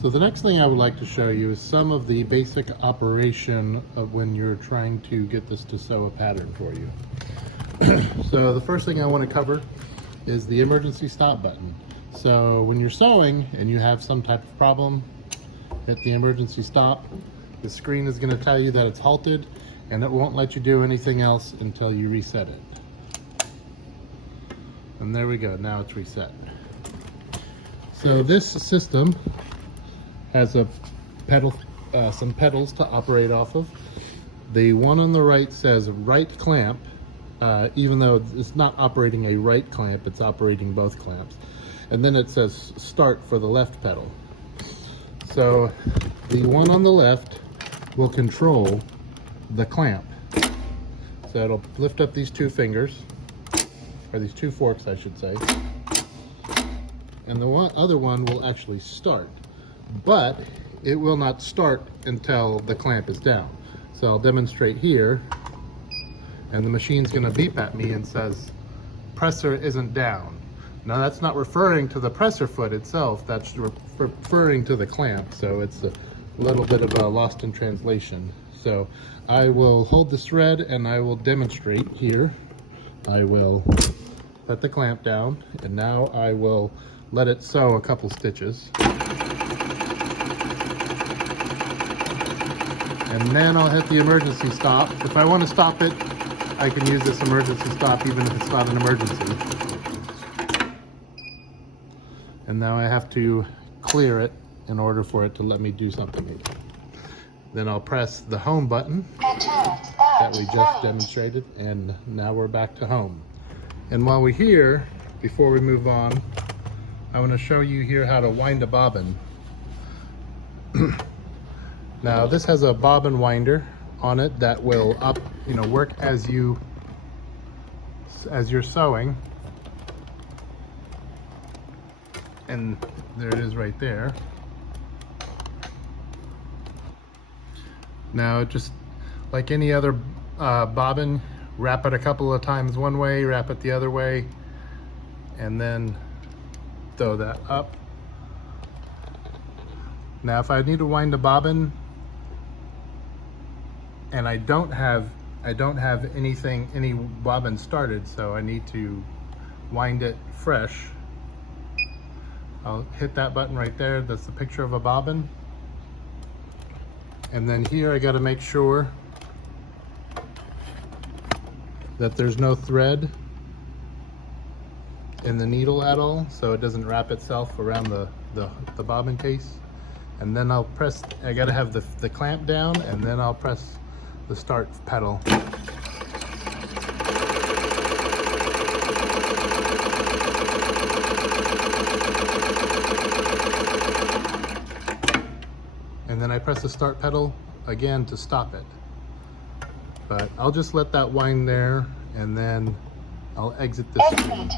So the next thing I would like to show you is some of the basic operation of when you're trying to get this to sew a pattern for you. So the first thing I want to cover is the emergency stop button. So when you're sewing and you have some type of problem, hit the emergency stop. The screen is going to tell you that it's halted, and it won't let you do anything else until you reset it. And there we go, now it's reset. So this system has a pedal, some pedals to operate off of. The one on the right says right clamp, even though it's not operating a right clamp, it's operating both clamps. And then it says start for the left pedal. So the one on the left will control the clamp. So it'll lift up these two fingers, or these two forks I should say, and the other one will actually start, but it will not start until the clamp is down. So I'll demonstrate here, and the machine's going to beep at me and says presser isn't down. Now that's not referring to the presser foot itself, that's referring to the clamp, so it's a little bit of a lost in translation. So I will hold this thread and I will demonstrate here. I will let the clamp down, and now I will let it sew a couple stitches. And then I'll hit the emergency stop. If I want to stop it, I can use this emergency stop even if it's not an emergency. And now I have to clear it in order for it to let me do something. Then I'll press the home button that we just demonstrated, and now we're back to home. And while we're here, before we move on, I want to show you here how to wind a bobbin. Now this has a bobbin winder on it that will work as you're sewing. And there it is right there. Now just like any other bobbin, wrap it a couple of times one way, wrap it the other way, and then throw that up. Now if I need to wind a bobbin and I don't have any bobbin started, so I need to wind it fresh, I'll hit that button right there. That's the picture of a bobbin. And then here I got to make sure that there's no thread in the needle at all, so it doesn't wrap itself around the bobbin case. And then I'll press, I got to have the clamp down, and then I'll press the start pedal. And then I press the start pedal again to stop it. But I'll just let that wind there, and then I'll exit this screen.